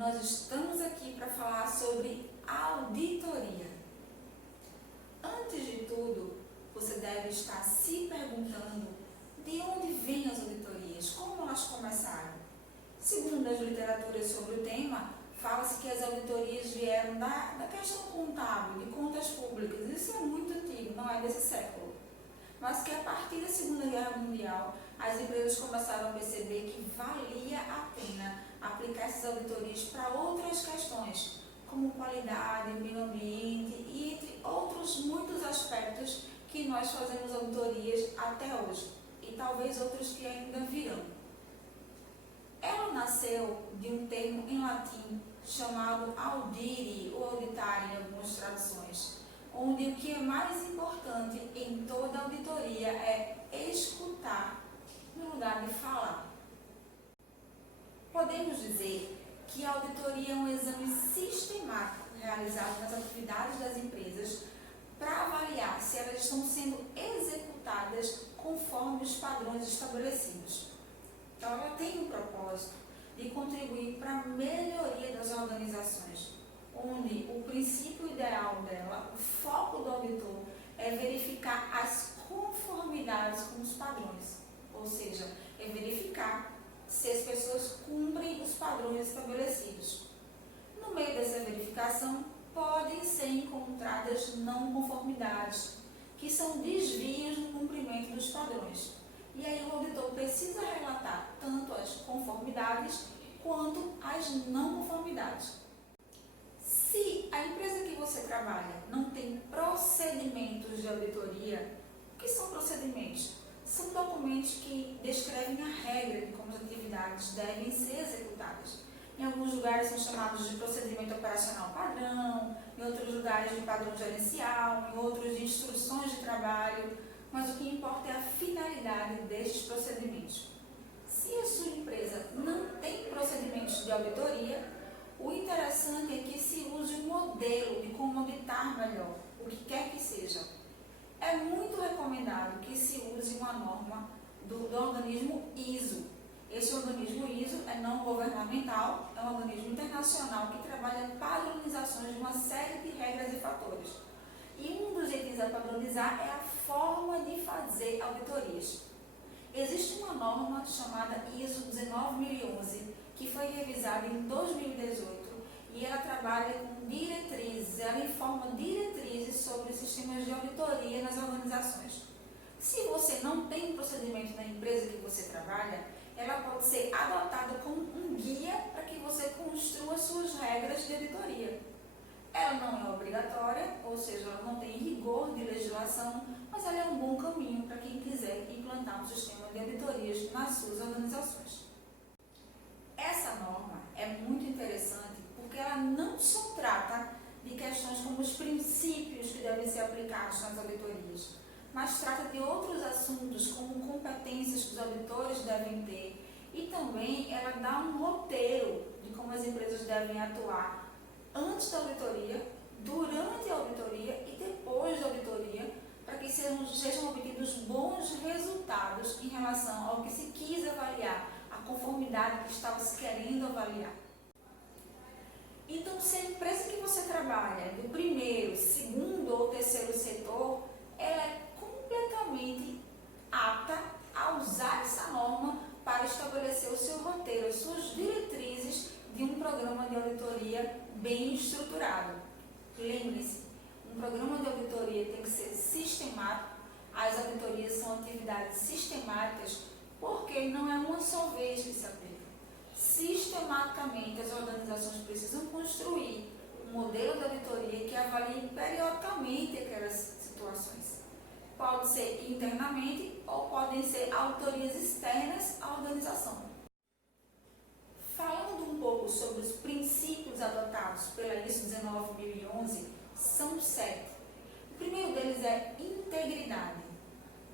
nós estamos aqui para falar sobre auditoria. Antes de tudo, você deve estar se perguntando de onde vêm as auditorias, como elas começaram. Segundo as literaturas sobre o tema, fala-se que as auditorias vieram da questão contábil, de contas públicas. Isso é muito antigo, não é desse século. Mas que a partir da Segunda Guerra Mundial, as empresas começaram a perceber que valia a pena aplicar essas auditorias para outras questões, como qualidade, meio ambiente e entre outros muitos aspectos que nós fazemos auditorias até hoje, e talvez outros que ainda virão. Ela nasceu de um termo em latim chamado audire ou auditar em algumas traduções, onde o que é mais importante em toda auditoria é escutar no lugar de falar. Podemos dizer que a auditoria é um exame sistemático realizado nas atividades das empresas para avaliar se elas estão sendo executadas conforme os padrões estabelecidos. Então, ela tem o propósito de contribuir para a melhoria das organizações, onde o princípio ideal dela, o foco do auditor, é verificar as conformidades com os padrões, ou seja, é verificar se as pessoas cumprem os padrões estabelecidos. No meio dessa verificação, podem ser encontradas não conformidades, que são desvios no cumprimento dos padrões. E aí o auditor precisa relatar tanto as conformidades quanto as não conformidades. Se a empresa que você trabalha não tem procedimentos de auditoria, o que são procedimentos? São documentos que descrevem a regra de como as atividades devem ser executadas. Em alguns lugares são chamados de procedimento operacional padrão, em outros lugares de padrão gerencial, em outros de instruções de trabalho, mas o que importa é a finalidade destes procedimentos. Se a sua empresa não tem procedimentos de auditoria, o interessante é que se use um modelo de como auditar melhor, o que quer que seja. É muito recomendado que se use uma norma do organismo ISO. Esse organismo ISO é não governamental, é um organismo internacional que trabalha padronizações de uma série de regras e fatores. E um dos itens a padronizar é a forma de fazer auditorias. Existe uma norma chamada ISO 19011, que foi revisada em 2018, e ela trabalha com diretrizes, ela informa diretrizes sobre sistemas de auditoria nas organizações. Se você não tem um procedimento na empresa que você trabalha, ela pode ser adotada como um guia para que você construa suas regras de auditoria. Ela não é obrigatória, ou seja, ela não tem rigor de legislação, mas ela é um bom caminho para quem quiser implantar um sistema de auditorias nas suas organizações. Essa norma é muito interessante porque ela não só trata de questões como os princípios que devem ser aplicados nas auditorias, mas trata de outros assuntos como competências que os auditores devem ter, e também ela dá um roteiro de como as empresas devem atuar antes da auditoria, durante a auditoria e depois da auditoria, para que sejam obtidos bons resultados em relação ao que se quis avaliar, a conformidade que estava se querendo avaliar. Então, se a empresa que você trabalha é do primeiro, segundo ou terceiro setor, ela é completamente apta a usar essa norma para estabelecer o seu roteiro, as suas diretrizes de um programa de auditoria bem estruturado. Lembre-se, um programa de auditoria tem que ser sistemático. As auditorias são atividades sistemáticas porque não é uma só vez que se aplica. Sistematicamente, as organizações precisam construir um modelo de auditoria que avalie periodicamente aquelas situações. Pode ser internamente ou podem ser auditorias externas à organização. Falando um pouco sobre os princípios adotados pela ISO 19011, são 7. O primeiro deles é integridade.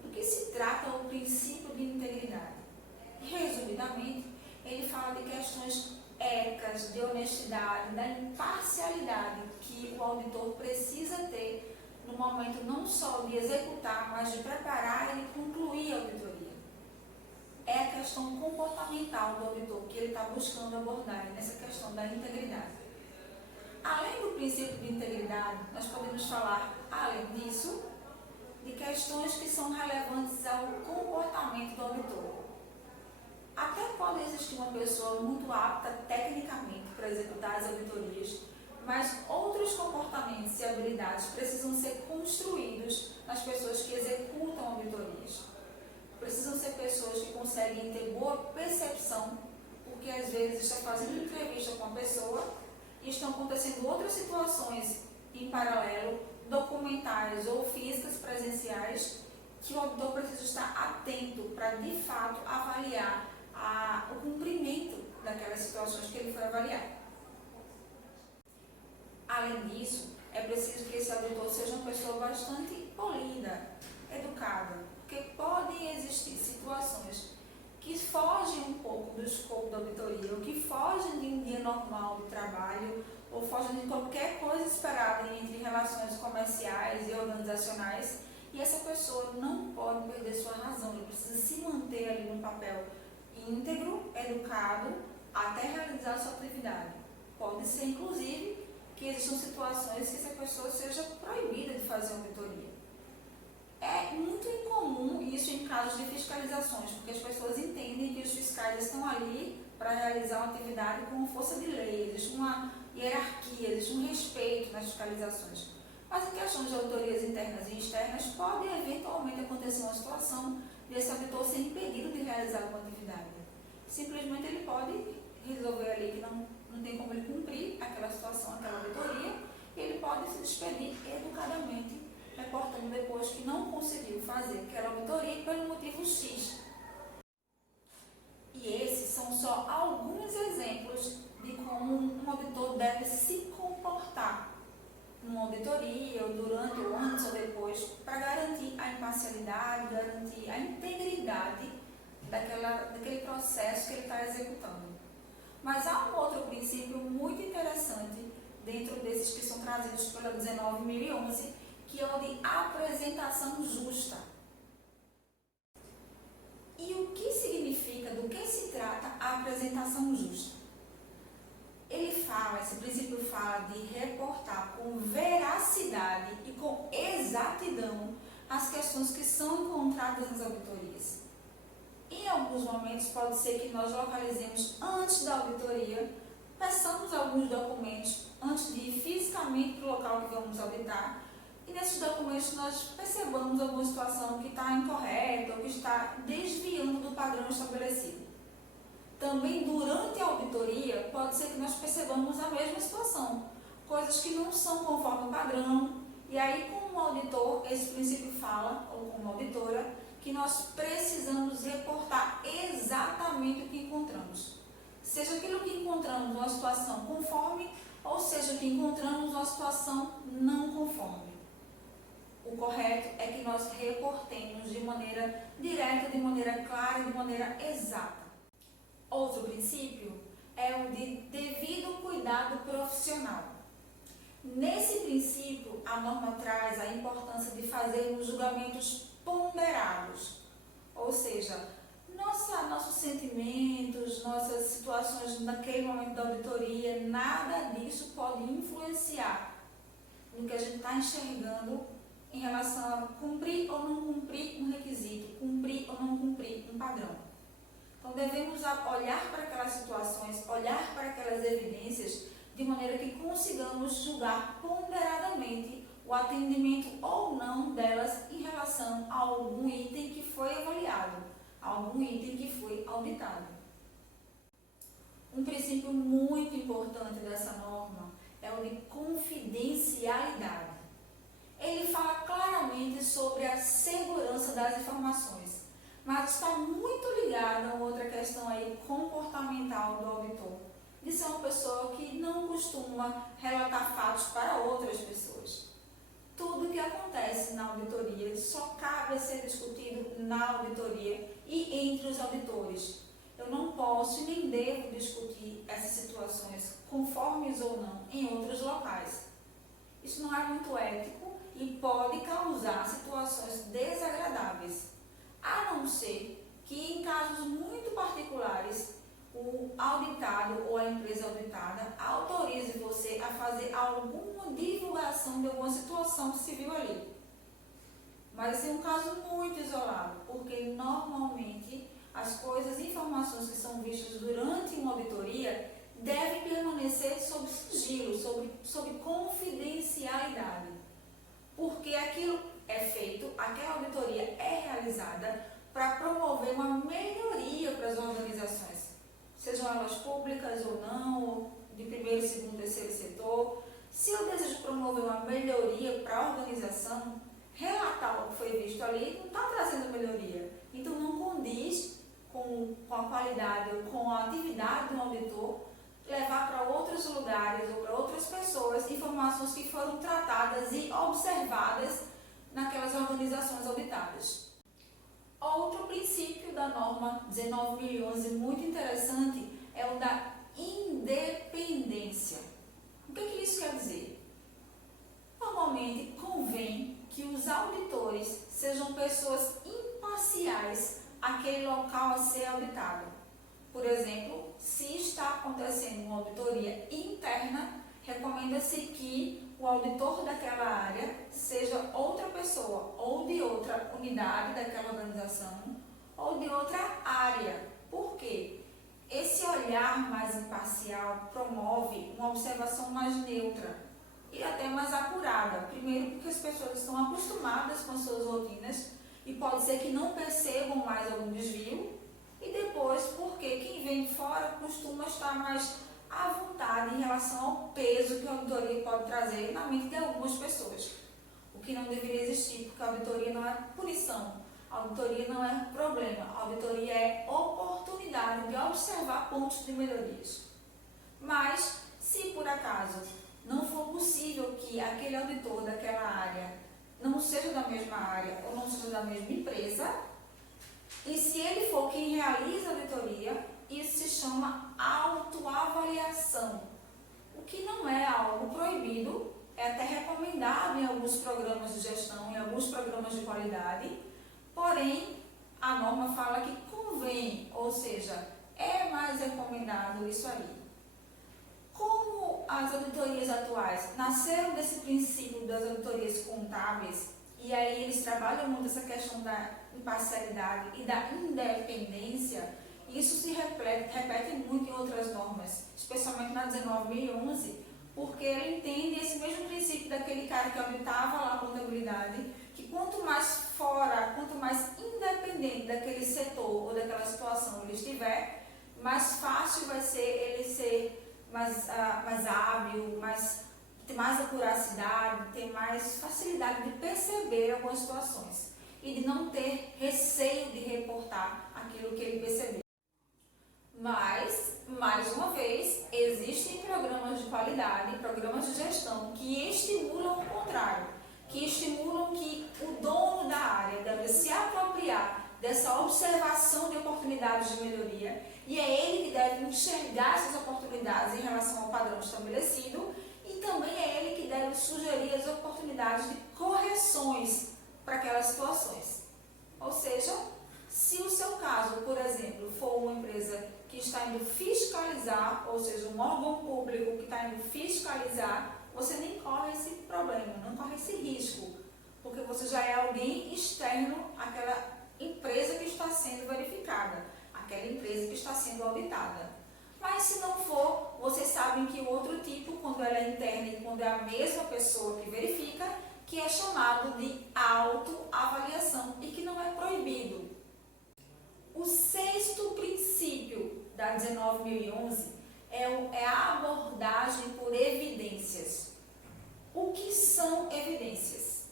Do que se trata o princípio de integridade? Resumidamente, ele fala de questões éticas, de honestidade, da imparcialidade que o auditor precisa ter no momento não só de executar, mas de preparar e concluir a auditoria. é a questão comportamental do auditor que ele está buscando abordar nessa questão da integridade. Além do princípio de integridade, nós podemos falar, além disso, de questões que são relevantes ao comportamento do auditor. Até pode existir uma pessoa muito apta tecnicamente para executar as auditorias, mas outros comportamentos e habilidades precisam ser construídos nas pessoas que executam auditorias. Precisam ser pessoas que conseguem ter boa percepção, porque às vezes está fazendo entrevista com a pessoa e estão acontecendo outras situações em paralelo, documentais ou físicas presenciais, que o auditor precisa estar atento para de fato avaliar o cumprimento daquelas situações que ele foi avaliar. Além disso, é preciso que esse auditor seja uma pessoa bastante polida, educada, porque podem existir situações que fogem um pouco do escopo da auditoria, ou que fogem de um dia normal de trabalho, ou fogem de qualquer coisa esperada entre relações comerciais e organizacionais, e essa pessoa não pode perder sua razão, ele precisa se manter ali no papel íntegro, educado, até realizar sua atividade. Pode ser, inclusive, que existam situações que essa pessoa seja proibida de fazer auditoria. É muito incomum isso em casos de fiscalizações, porque as pessoas entendem que os fiscais estão ali para realizar uma atividade com força de lei, existe uma hierarquia, existe um respeito nas fiscalizações. Mas em questões de auditorias internas e externas, pode eventualmente acontecer uma situação desse auditor ser impedido de realizar uma atividade. Simplesmente ele pode resolver ali que não tem como ele cumprir aquela situação, aquela auditoria, e ele pode se despedir educadamente, reportando depois que não conseguiu fazer aquela auditoria pelo motivo X. E esses são só alguns exemplos de como um auditor deve se comportar numa auditoria, ou durante, ou antes, ou depois, para garantir a imparcialidade, garantir a integridade daquele processo que ele está executando. Mas há um outro princípio muito interessante dentro desses que são trazidos pela 19.011, que é o de apresentação justa. E o que significa, do que se trata a apresentação justa? Esse princípio fala de reportar com veracidade e com exatidão as questões que são encontradas nas auditorias. Em alguns momentos pode ser que nós localizemos antes da auditoria, peçamos alguns documentos antes de ir fisicamente para o local que vamos auditar, e nesses documentos nós percebamos alguma situação que está incorreta ou que está desviando do padrão estabelecido. Também durante a auditoria pode ser que nós percebamos a mesma situação, coisas que não são conforme o padrão, e aí como auditor, esse princípio fala, ou como auditora, que nós precisamos reportar exatamente o que encontramos. Seja aquilo que encontramos numa situação conforme, ou seja, o que encontramos numa situação não conforme. O correto é que nós reportemos de maneira direta, de maneira clara e de maneira exata. Outro princípio é o de devido cuidado profissional. Nesse princípio, a norma traz a importância de fazermos julgamentos ponderados, ou seja, nossos sentimentos, nossas situações naquele momento da auditoria, nada disso pode influenciar no que a gente está enxergando em relação a cumprir ou não cumprir um requisito, cumprir ou não cumprir um padrão. Então devemos olhar para aquelas situações, olhar para aquelas evidências de maneira que consigamos julgar ponderadamente o atendimento ou não delas em relação a algum item que foi avaliado, a algum item que foi auditado. Um princípio muito importante dessa norma é o de confidencialidade. Ele fala claramente sobre a segurança das informações, mas está muito ligado a outra questão aí comportamental do auditor, de ser uma pessoa que não costuma relatar fatos para outras pessoas. Tudo que acontece na auditoria só cabe ser discutido na auditoria e entre os auditores. Eu não posso e nem devo discutir essas situações, conformes ou não, em outros locais. Isso não é muito ético e pode causar situações desagradáveis, a não ser que em casos muito particulares, o auditado ou a empresa auditada autorize você a fazer alguma divulgação de alguma situação que se viu ali. Mas esse é um caso muito isolado, porque normalmente as coisas, informações que são vistas durante uma auditoria devem permanecer sob sigilo, sob confidencialidade. Porque aquilo é feito, aquela auditoria é realizada para promover uma melhoria para as organizações, sejam elas públicas ou não, ou de primeiro, segundo, terceiro setor. Se eu desejo promover uma melhoria para a organização, relatar o que foi visto ali não está trazendo melhoria. Então não condiz com a qualidade ou com a atividade do auditor levar para outros lugares ou para outras pessoas informações que foram tratadas e observadas naquelas organizações auditadas. Outro princípio da norma 19.011 muito interessante é o da independência. O que isso quer dizer? Normalmente convém que os auditores sejam pessoas imparciais àquele local a ser auditado. Por exemplo, se está acontecendo uma auditoria interna, recomenda-se que o auditor daquela área seja outra pessoa, ou de outra unidade daquela organização, ou de outra área. Por quê? Esse olhar mais imparcial promove uma observação mais neutra e até mais acurada. Primeiro, porque as pessoas estão acostumadas com as suas rotinas e pode ser que não percebam mais algum desvio. E depois, porque quem vem fora costuma estar mais à vontade em relação ao peso que a auditoria pode trazer na mente de algumas pessoas. O que não deveria existir, porque a auditoria não é punição, a auditoria não é problema, a auditoria é oportunidade de observar pontos de melhorias. Mas, se por acaso não for possível que aquele auditor daquela área não seja da mesma área ou não seja da mesma empresa, e se ele for quem realiza a auditoria, isso se chama autoavaliação, o que não é algo proibido, é até recomendado em alguns programas de gestão, em alguns programas de qualidade, porém a norma fala que convém, ou seja, é mais recomendado isso aí. Como as auditorias atuais nasceram desse princípio das auditorias contábeis, e aí eles trabalham muito essa questão da imparcialidade e da independência, isso se repete muito em outras normas, especialmente na 19.011, porque ela entende esse mesmo princípio daquele cara que auditava lá a contabilidade, que quanto mais fora, quanto mais independente daquele setor ou daquela situação ele estiver, mais fácil vai ser ele ser mais hábil, ter mais acuracidade, ter mais facilidade de perceber algumas situações e de não ter receio de reportar aquilo que ele percebeu. Mas, mais uma vez, existem programas de qualidade, programas de gestão que estimulam o contrário, que estimulam que o dono da área deve se apropriar dessa observação de oportunidades de melhoria e é ele que deve enxergar essas oportunidades em relação ao padrão estabelecido e também é ele que deve sugerir as oportunidades de correções para aquelas situações. Ou seja, se o seu caso, por exemplo, for uma empresa que está indo fiscalizar, ou seja, um órgão público que está indo fiscalizar, você nem corre esse problema, não corre esse risco, porque você já é alguém externo àquela empresa que está sendo verificada, aquela empresa que está sendo auditada. Mas se não for, vocês sabem que o outro tipo, quando ela é interna e quando é a mesma pessoa que verifica, que é chamado de autoavaliação e que não é proibido. O sexto princípio da 19.011 é a abordagem por evidências. O que são evidências?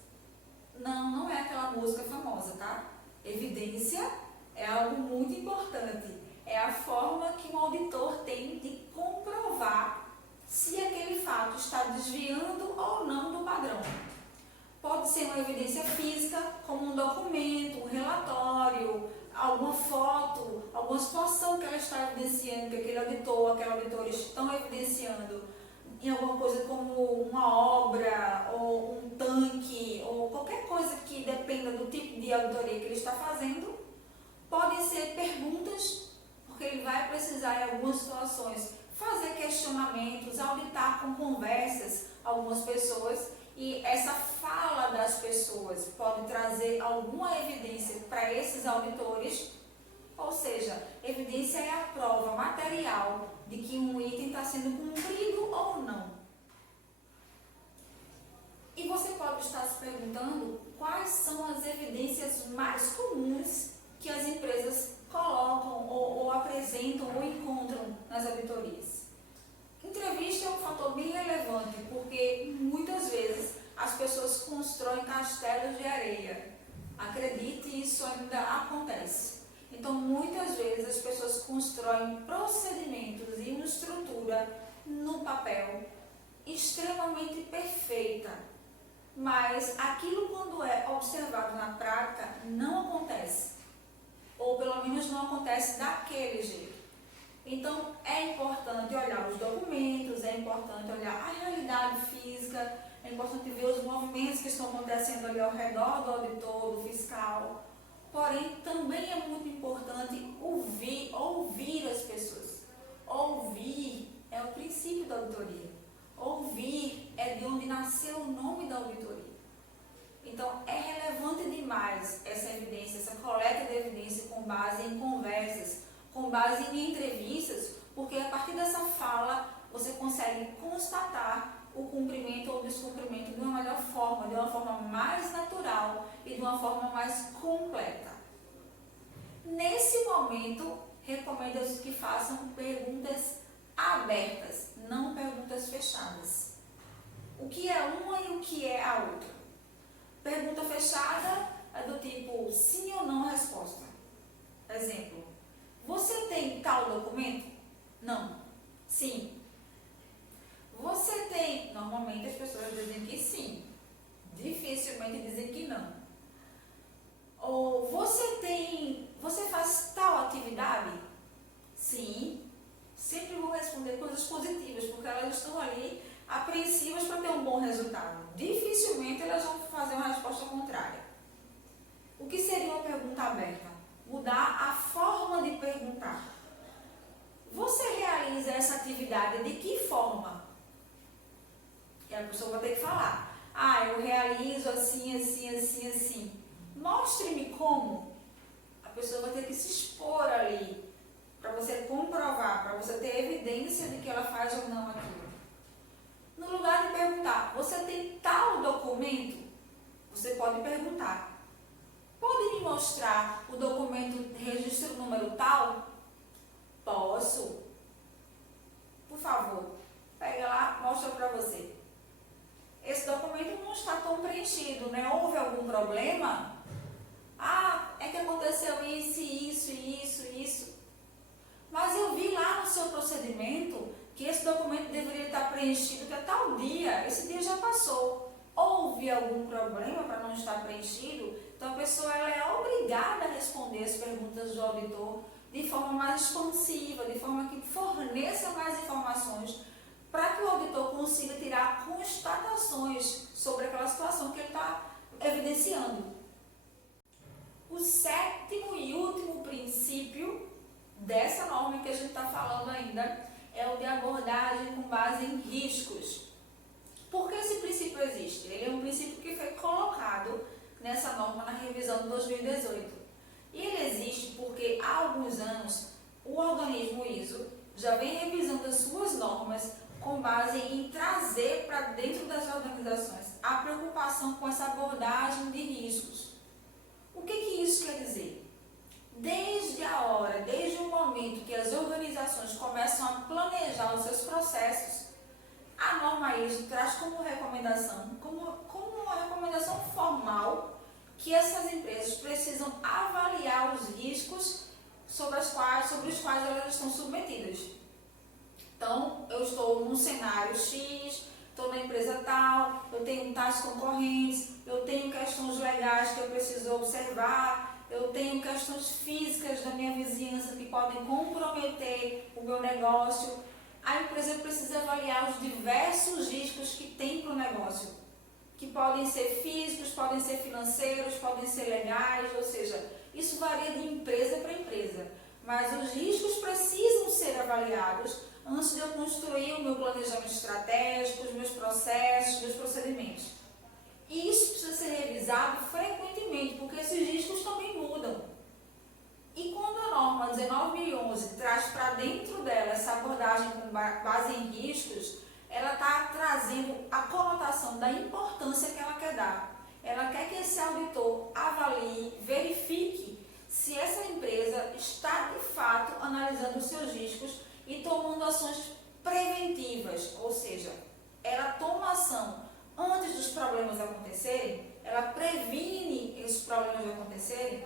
Não é aquela música famosa, tá? Evidência é algo muito importante. É a forma que um auditor tem de comprovar se aquele fato está desviando ou não do padrão. Pode ser uma evidência física, como um documento, um relatório, alguma foto, alguma situação que ela está evidenciando, que aquele auditor, aquela auditora estão evidenciando em alguma coisa como uma obra, ou um tanque, ou qualquer coisa que dependa do tipo de auditoria que ele está fazendo. Podem ser perguntas, porque ele vai precisar em algumas situações fazer questionamentos, auditar com conversas algumas pessoas, e essa fala das pessoas pode trazer alguma evidência para esses auditores, ou seja, evidência é a prova material de que um item está sendo cumprido ou não. E você pode estar se perguntando quais são as evidências mais comuns que as empresas colocam ou apresentam ou encontram nas auditorias. Entrevista é um fator bem relevante, porque muitas vezes as pessoas constroem castelos de areia. Acredite, isso ainda acontece. Então, muitas vezes as pessoas constroem procedimentos e uma estrutura no papel extremamente perfeita, mas aquilo, quando é observado na prática, não acontece, ou pelo menos não acontece daquele jeito. Então, é importante olhar os documentos, é importante olhar a realidade física, é importante ver os movimentos que estão acontecendo ali ao redor do auditor, do fiscal. Porém, também é muito importante ouvir as pessoas. Ouvir é o princípio da auditoria. Ouvir é de onde nasceu o nome da auditoria. Então, é relevante demais essa evidência, essa coleta de evidência com base em conversas, com base em entrevistas, porque a partir dessa fala você consegue constatar o cumprimento ou descumprimento de uma melhor forma, de uma forma mais natural e de uma forma mais completa. Nesse momento, recomendo que façam perguntas abertas, não perguntas fechadas. O que é uma e o que é a outra? Pergunta fechada é do tipo sim ou não a resposta. Exemplo, você tem tal documento? Não. Sim. Você tem? Normalmente as pessoas dizem que sim. Dificilmente dizem que não. Ou você faz tal atividade? Sim. Sempre vou responder coisas positivas, porque elas estão ali apreensivas para ter um bom resultado. Dificilmente elas vão fazer uma resposta contrária. O que seria uma pergunta aberta? Mudar a forma de perguntar. Você realiza essa atividade de que forma? E a pessoa vai ter que falar. Eu realizo assim, assim, assim, assim. Mostre-me como. A pessoa vai ter que se expor ali, para você comprovar, para você ter evidência de que ela faz ou não aquilo. No lugar de perguntar, você tem tal documento? Você pode perguntar, pode me mostrar o documento registro número tal? Posso? Por favor, pega lá, mostra para você. Esse documento não está tão preenchido, né? Houve algum problema? É que aconteceu isso. Mas eu vi lá no seu procedimento que esse documento deveria estar preenchido até tal dia. Esse dia já passou. Houve algum problema para não estar preenchido? Então a pessoa ela é obrigada a responder as perguntas do auditor de forma mais expansiva, de forma que forneça mais informações, para que o auditor consiga tirar constatações sobre aquela situação que ele está evidenciando. O sétimo e último princípio dessa norma que a gente está falando ainda é o de abordagem com base em riscos. Por que esse princípio existe? Ele é um princípio que foi colocado nessa norma na revisão de 2018. E ele existe porque há alguns anos o organismo ISO já vem revisando as suas normas com base em trazer para dentro das organizações a preocupação com essa abordagem de riscos. O que isso quer dizer? Desde o momento que as organizações começam a planejar os seus processos, a norma ISO traz como recomendação, como uma recomendação formal, que essas empresas precisam avaliar os riscos sobre os quais elas estão submetidas. Então, eu estou num cenário X, estou na empresa tal, eu tenho tais concorrentes, eu tenho questões legais que eu preciso observar, eu tenho questões físicas da minha vizinhança que podem comprometer o meu negócio. A empresa precisa avaliar os diversos riscos que tem para o negócio, que podem ser físicos, podem ser financeiros, podem ser legais, ou seja, Isso varia de empresa para empresa, mas os riscos precisam ser avaliados antes de eu construir o meu planejamento estratégico, os meus processos, os meus procedimentos. E isso precisa ser revisado frequentemente, porque esses riscos também mudam. E quando a norma 19.011 traz para dentro dela essa abordagem com base em riscos, ela está trazendo a conotação da importância que ela quer dar. Ela quer que esse auditor avalie, verifique se essa empresa está de fato analisando os seus riscos e tomando ações preventivas, ou seja, ela toma ação antes dos problemas acontecerem, ela previne esses problemas acontecerem.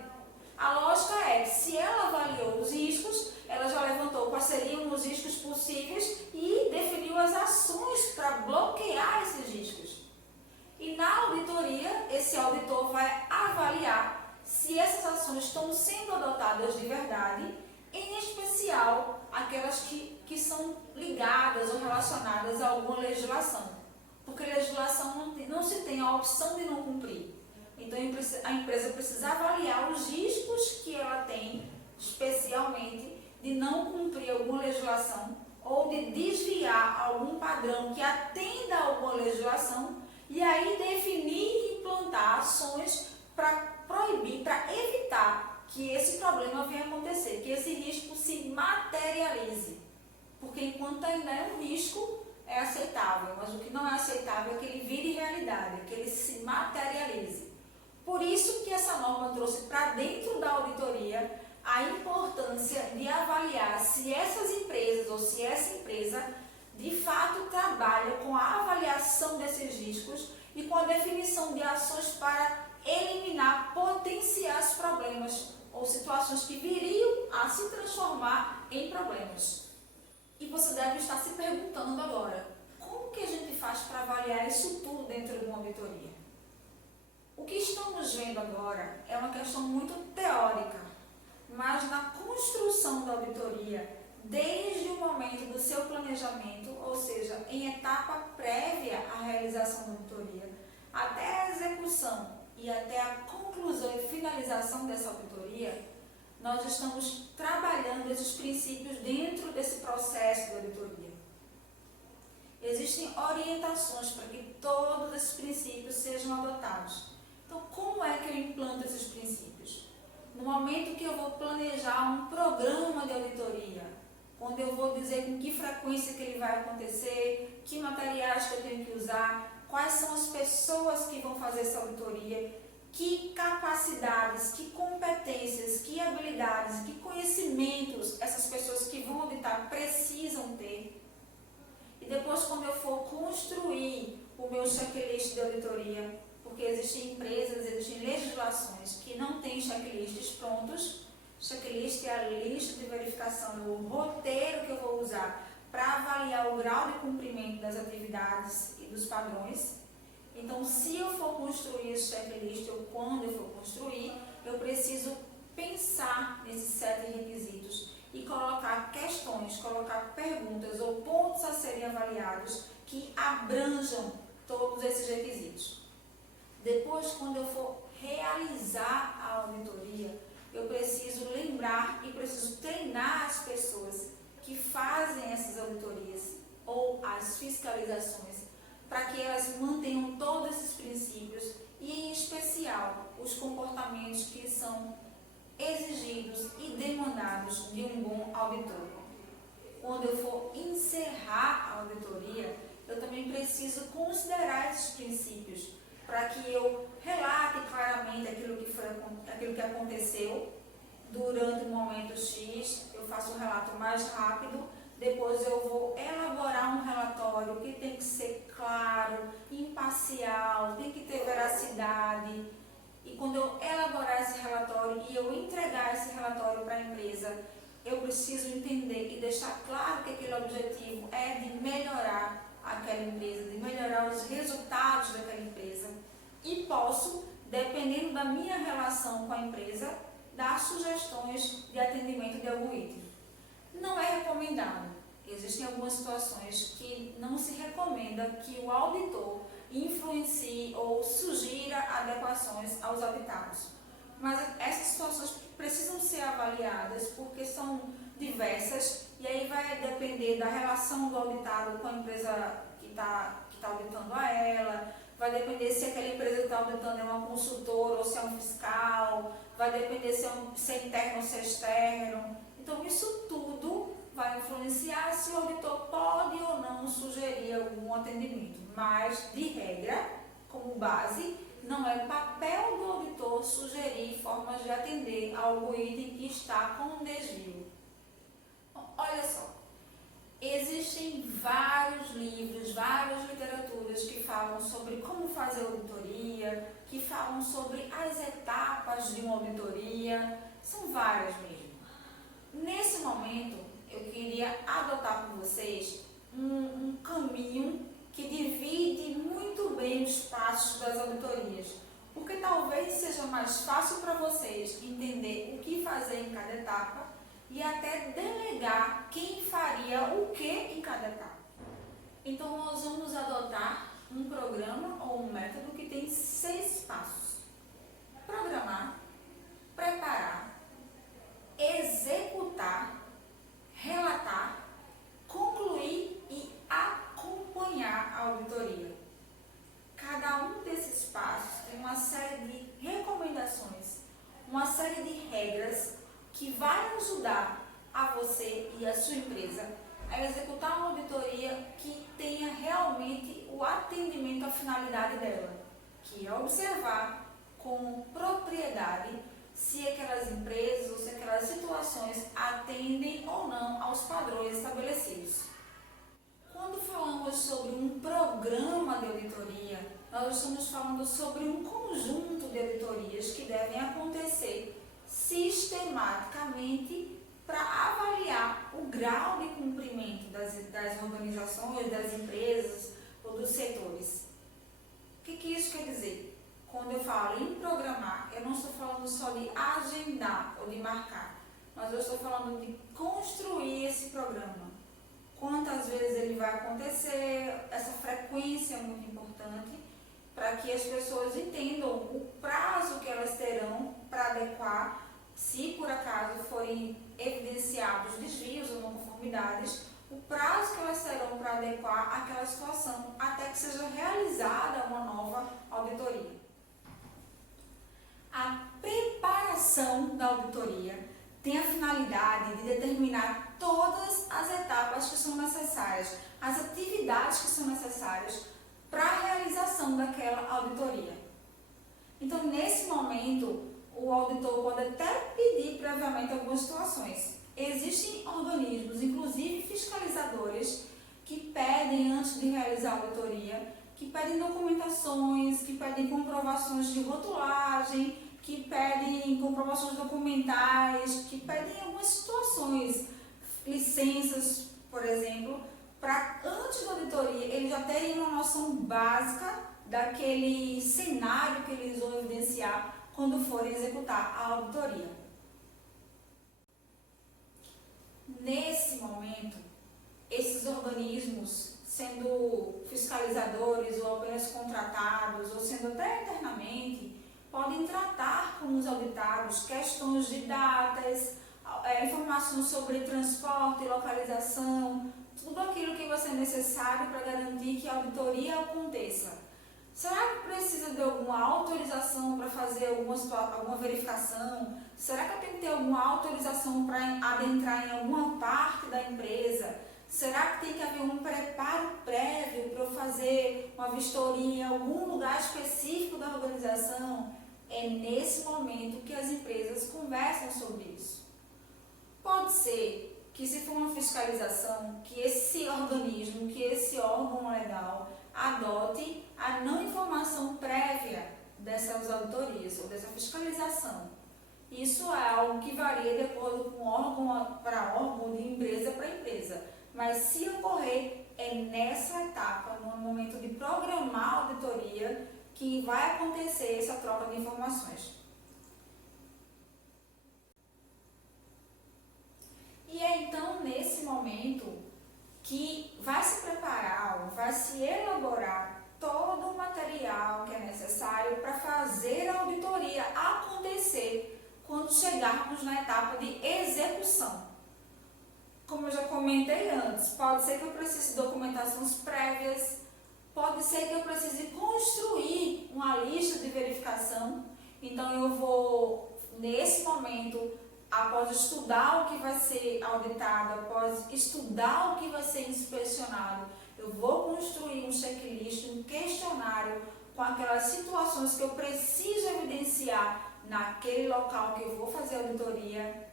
A lógica é que se ela avaliou os riscos, ela já levantou quais seriam os riscos possíveis e definiu as ações para bloquear esses riscos. E na auditoria, esse auditor vai avaliar se essas ações estão sendo adotadas de verdade, em especial aquelas que são ligadas ou relacionadas a alguma legislação. Porque legislação não se tem a opção de não cumprir. Então a empresa precisa avaliar os riscos que ela tem, especialmente de não cumprir alguma legislação ou de desviar algum padrão que atenda a alguma legislação e aí definir e implantar ações para proibir, para evitar que esse problema venha acontecer, que esse risco se materialize. Porque enquanto ainda é um risco, é aceitável, mas o que não é aceitável é que ele vire realidade, que ele se materialize. Por isso que essa norma trouxe para dentro da auditoria a importância de avaliar se essas empresas ou se essa empresa de fato trabalha com a avaliação desses riscos e com a definição de ações para eliminar potenciais problemas ou situações que viriam a se transformar em problemas. E você deve estar se perguntando agora, como que a gente faz para avaliar isso tudo dentro de uma auditoria? O que estamos vendo agora é uma questão muito teórica, mas na construção da auditoria, desde o momento do seu planejamento, ou seja, em etapa prévia à realização da auditoria, até a execução e até a conclusão e finalização dessa auditoria, nós estamos trabalhando esses princípios dentro desse processo de auditoria. Existem orientações para que todos esses princípios sejam adotados. Então, como é que eu implanto esses princípios? No momento que eu vou planejar um programa de auditoria, onde eu vou dizer com que frequência que ele vai acontecer, que materiais que eu tenho que usar, quais são as pessoas que vão fazer essa auditoria, que capacidades, que competências, que habilidades, que conhecimentos essas pessoas que vão auditar precisam ter. E depois, quando eu for construir o meu checklist de auditoria, porque existem empresas, existem legislações que não têm checklists prontos. Checklist é a lista de verificação, o roteiro que eu vou usar para avaliar o grau de cumprimento das atividades e dos padrões. Então, se eu for construir esse checklist, ou quando eu for construir, eu preciso pensar nesses 7 requisitos e colocar questões, colocar perguntas ou pontos a serem avaliados que abranjam todos esses requisitos. Depois, quando eu for realizar a auditoria, eu preciso lembrar e preciso treinar as pessoas que fazem essas auditorias ou as fiscalizações para que elas mantenham todos esses princípios e, em especial, os comportamentos que são exigidos e demandados de um bom auditor. Quando eu for encerrar a auditoria, eu também preciso considerar esses princípios para que eu relate claramente aquilo que aconteceu durante o momento X, eu faço um relato mais rápido, depois eu vou elaborar um relatório que tem que ser claro, imparcial, tem que ter veracidade. E quando eu elaborar esse relatório e eu entregar esse relatório para a empresa, eu preciso entender e deixar claro que aquele objetivo é de melhorar aquela empresa, de melhorar os resultados daquela empresa. E posso, dependendo da minha relação com a empresa, dar sugestões de atendimento de algum item. Não é recomendado. Existem algumas situações que não se recomenda que o auditor influencie ou sugira adequações aos auditados. mas essas situações precisam ser avaliadas porque são diversas e aí vai depender da relação do auditado com a empresa que está auditando a ela, vai depender se aquela empresa que está auditando é uma consultora ou se é um fiscal, vai depender se é interno ou se é externo. Então isso tudo vai influenciar se o auditor pode ou não sugerir algum atendimento, mas de regra, como base, não é papel do auditor sugerir formas de atender algum item que está com um desvio. Olha só, existem vários livros, várias literaturas que falam sobre como fazer auditoria, que falam sobre as etapas de uma auditoria, são várias mesmo. Nesse momento, eu queria adotar com vocês um caminho que divide muito bem os passos das auditorias, porque talvez seja mais fácil para vocês entender o que fazer em cada etapa e até delegar quem faria o que em cada etapa. Então, nós vamos adotar um programa ou um método que tem 6 passos: programar, preparar, executar, relatar, concluir e acompanhar a auditoria. Cada um desses passos tem uma série de recomendações, uma série de regras que vai ajudar a você e a sua empresa a executar uma auditoria que tenha realmente o atendimento à finalidade dela, que é observar com propriedade se aquelas empresas ou se aquelas situações atendem ou não aos padrões estabelecidos. Quando falamos sobre um programa de auditoria, nós estamos falando sobre um conjunto de auditorias que devem acontecer sistematicamente para avaliar o grau de cumprimento das organizações, das empresas ou dos setores. O que isso quer dizer? Quando eu falo em programar, eu não estou falando só de agendar ou de marcar, mas eu estou falando de construir esse programa. Quantas vezes ele vai acontecer, essa frequência é muito importante para que as pessoas entendam o prazo que elas terão para adequar, se por acaso forem evidenciados desvios ou não conformidades, o prazo que elas terão para adequar aquela situação até que seja realizada uma nova auditoria. A preparação da auditoria tem a finalidade de determinar todas as etapas que são necessárias, as atividades que são necessárias para a realização daquela auditoria. Então, nesse momento, o auditor pode até pedir previamente algumas situações. Existem organismos, inclusive fiscalizadores, que pedem, antes de realizar a auditoria, que pedem documentações, que pedem comprovações de rotulagem, que pedem comprovações documentais, que pedem algumas situações, licenças, por exemplo, para antes da auditoria eles já terem uma noção básica daquele cenário que eles vão evidenciar quando forem executar a auditoria. Nesse momento, esses organismos, sendo fiscalizadores ou apenas contratados, ou sendo até internamente, podem tratar com os auditados questões de datas, informações sobre transporte, localização, tudo aquilo que vai ser necessário para garantir que a auditoria aconteça. Será que precisa de alguma autorização para fazer alguma verificação? Será que eu tenho que ter alguma autorização para adentrar em alguma parte da empresa? Será que tem que haver um preparo prévio para eu fazer uma vistoria em algum lugar específico da organização? É nesse momento que as empresas conversam sobre isso. Pode ser que, se for uma fiscalização, que esse organismo, que esse órgão legal adote a não informação prévia dessas auditorias ou dessa fiscalização. Isso é algo que varia de acordo com órgão para órgão, de empresa para empresa. Mas se ocorrer, é nessa etapa, no momento de programar a auditoria, que vai acontecer essa troca de informações. E é então nesse momento que vai se preparar, vai se elaborar todo o material que é necessário para fazer a auditoria acontecer quando chegarmos na etapa de execução. Como eu já comentei antes, pode ser que eu precise de documentações prévias, pode ser que eu precise construir uma lista de verificação. Então eu vou, nesse momento, após estudar o que vai ser auditado, após estudar o que vai ser inspecionado, eu vou construir um checklist, um questionário com aquelas situações que eu preciso evidenciar naquele local que eu vou fazer a auditoria.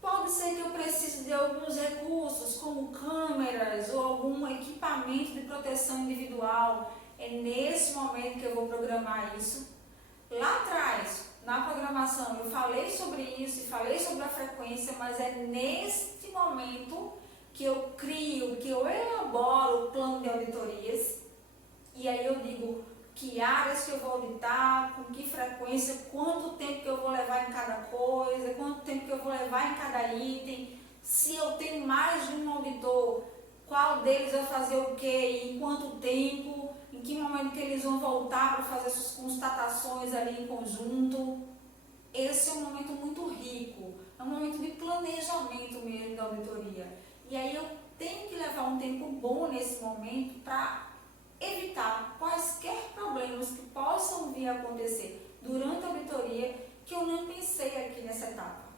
Pode ser que eu precise de alguns recursos, como câmeras ou algum equipamento de proteção individual. É nesse momento que eu vou programar isso. Lá atrás, na programação, eu falei sobre isso e falei sobre a frequência, mas é neste momento que eu crio, que eu elaboro o plano de auditorias. E aí eu digo que áreas que eu vou auditar, com que frequência, quanto tempo que eu vou levar em cada coisa, quanto tempo que eu vou levar em cada item, se eu tenho mais de um auditor, qual deles vai fazer o que, em quanto tempo, em que momento que eles vão voltar para fazer suas constatações ali em conjunto. Esse é um momento muito rico, é um momento de planejamento mesmo da auditoria. E aí eu tenho que levar um tempo bom nesse momento para evitar quaisquer problemas que possam vir a acontecer durante a auditoria que eu não pensei aqui nessa etapa.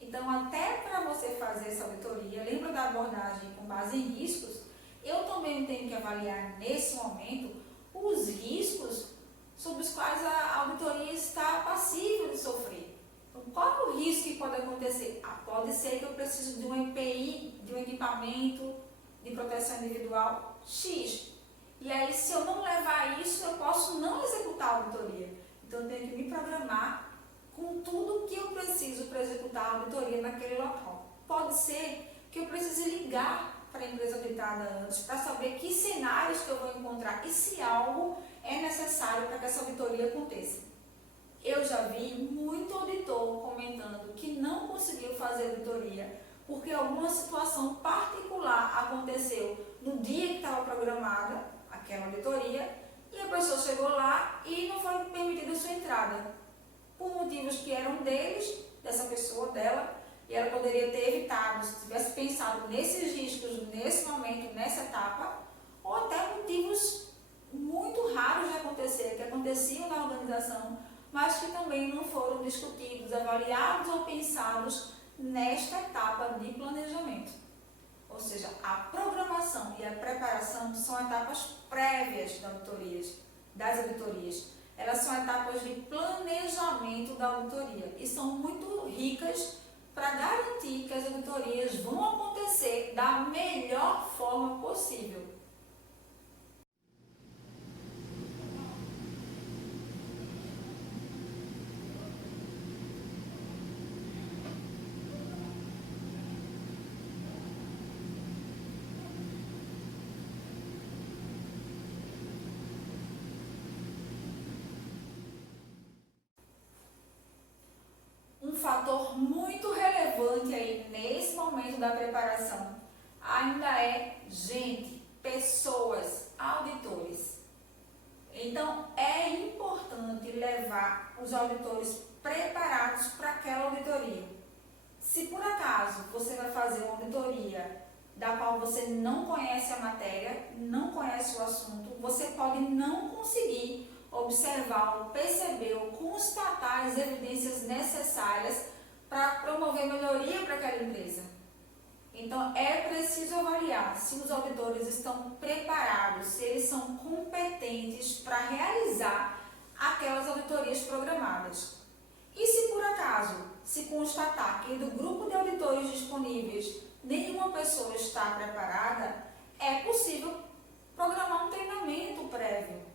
Então, até para você fazer essa auditoria, lembra da abordagem com base em riscos? Eu também tenho que avaliar nesse momento os riscos sobre os quais a auditoria está passível de sofrer. Então, qual é o risco que pode acontecer? Pode ser que eu precise de um EPI, de um equipamento de proteção individual X. E aí, se eu não levar isso, eu posso não executar a auditoria. Então, eu tenho que me programar com tudo que eu preciso para executar a auditoria naquele local. Pode ser que eu precise ligar para a empresa auditada antes, para saber que cenários que eu vou encontrar e se algo é necessário para que essa auditoria aconteça. Eu já vi muito auditor comentando que não conseguiu fazer auditoria porque alguma situação particular aconteceu no dia que estava programada aquela auditoria e a pessoa chegou lá e não foi permitida sua entrada, por motivos que eram deles, dessa pessoa, dela, e ela poderia ter evitado, se tivesse pensado nesses riscos, nesse momento, nessa etapa, ou até motivos muito raros de acontecer, que aconteciam na organização, mas que também não foram discutidos, avaliados ou pensados nesta etapa de planejamento. Ou seja, a programação e a preparação são etapas prévias das auditorias. Elas são etapas de planejamento da auditoria e são muito ricas para garantir que as auditorias vão acontecer da melhor forma possível. Um fator muito relevante aí nesse momento da preparação ainda é gente, pessoas, auditores. Então é importante levar os auditores preparados para aquela auditoria. Se por acaso você vai fazer uma auditoria da qual você não conhece a matéria, não conhece o assunto, você pode não conseguir observar, ou perceber, ou constatar as evidências necessárias para promover melhoria para aquela empresa. Então, é preciso avaliar se os auditores estão preparados, se eles são competentes para realizar aquelas auditorias programadas. E se por acaso se constatar que do grupo de auditores disponíveis nenhuma pessoa está preparada, é possível programar um treinamento prévio.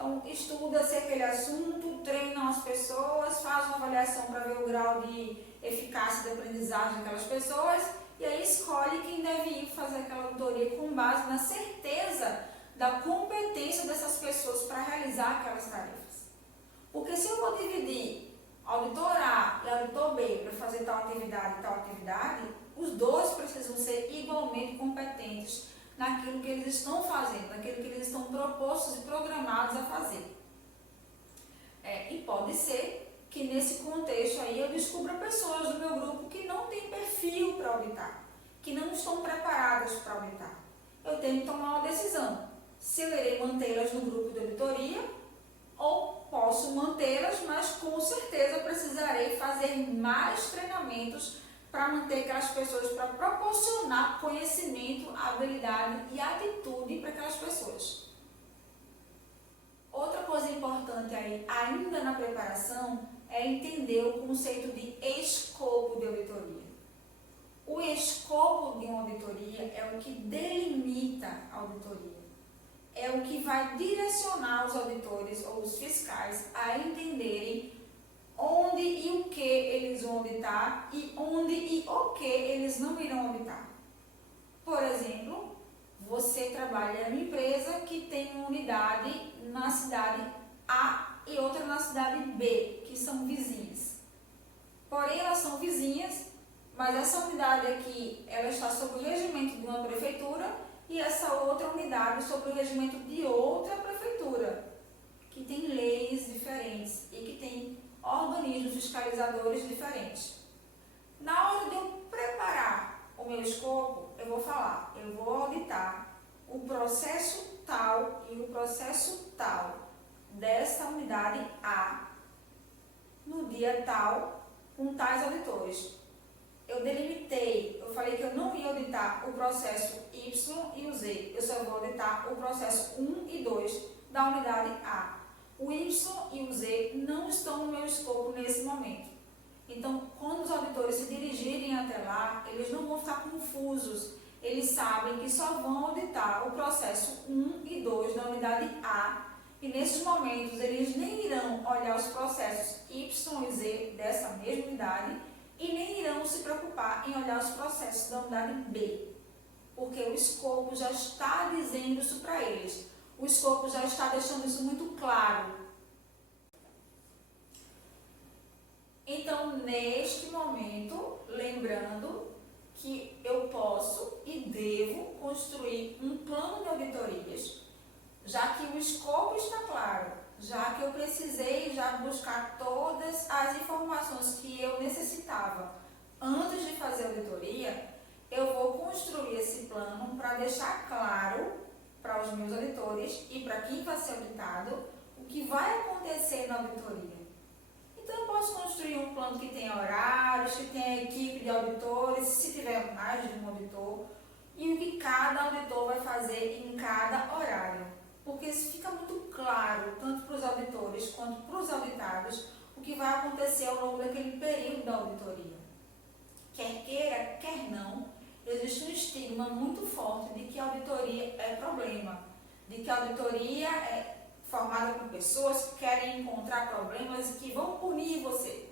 Então, estuda-se aquele assunto, treina as pessoas, faz uma avaliação para ver o grau de eficácia de aprendizagem daquelas pessoas e aí escolhe quem deve ir fazer aquela auditoria com base na certeza da competência dessas pessoas para realizar aquelas tarefas. Porque se eu vou dividir auditor A e auditor B para fazer tal atividade e tal atividade, os dois precisam ser igualmente competentes naquilo que eles estão fazendo, naquilo que eles estão propostos e programados a fazer. E pode ser que nesse contexto aí eu descubra pessoas do meu grupo que não têm perfil para auditar, que não estão preparadas para auditar. Eu tenho que tomar uma decisão, se eu irei mantê-las no grupo de auditoria ou posso mantê-las, mas com certeza eu precisarei fazer mais treinamentos para manter aquelas pessoas, para proporcionar conhecimento, habilidade e atitude para aquelas pessoas. Outra coisa importante aí, ainda na preparação, é entender o conceito de escopo de auditoria. O escopo de uma auditoria é o que delimita a auditoria. É o que vai direcionar os auditores ou os fiscais a entenderem onde e o que eles vão auditar e onde e o que eles não irão auditar. Por exemplo, você trabalha em uma empresa que tem uma unidade na cidade A e outra na cidade B, que são vizinhas. Porém, elas são vizinhas, mas essa unidade aqui, ela está sob o regimento de uma prefeitura e essa outra unidade sob o regimento de outra prefeitura, que tem leis diferentes e que tem organismos fiscalizadores diferentes. Na hora de eu preparar o meu escopo, eu vou falar, eu vou auditar o processo tal e o processo tal dessa unidade A no dia tal com tais auditores. Eu delimitei, eu falei que eu não ia auditar o processo Y e o Z, eu só vou auditar o processo 1 e 2 da unidade A. O Y e o Z não estão no meu escopo nesse momento. Então, quando os auditores se dirigirem até lá, eles não vão ficar confusos. Eles sabem que só vão auditar o processo 1 e 2 da unidade A. E nesses momentos, eles nem irão olhar os processos Y e Z dessa mesma unidade e nem irão se preocupar em olhar os processos da unidade B. Porque o escopo já está dizendo isso para eles. O escopo já está deixando isso muito claro. Então, neste momento, lembrando que eu posso e devo construir um plano de auditorias, já que o escopo está claro, já que eu precisei já buscar todas as informações que eu necessitava antes de fazer a auditoria, eu vou construir esse plano para deixar claro para os meus auditores e para quem vai ser auditado o que vai acontecer na auditoria. Então, eu posso construir um plano que tenha horários, que tenha equipe de auditores, se tiver mais de um auditor, e o que cada auditor vai fazer em cada horário. Porque isso fica muito claro, tanto para os auditores quanto para os auditados, o que vai acontecer ao longo daquele período da auditoria. Quer queira, quer não, existe um estigma muito forte de que a auditoria é problema, de que a auditoria é formada por pessoas que querem encontrar problemas e que vão punir você.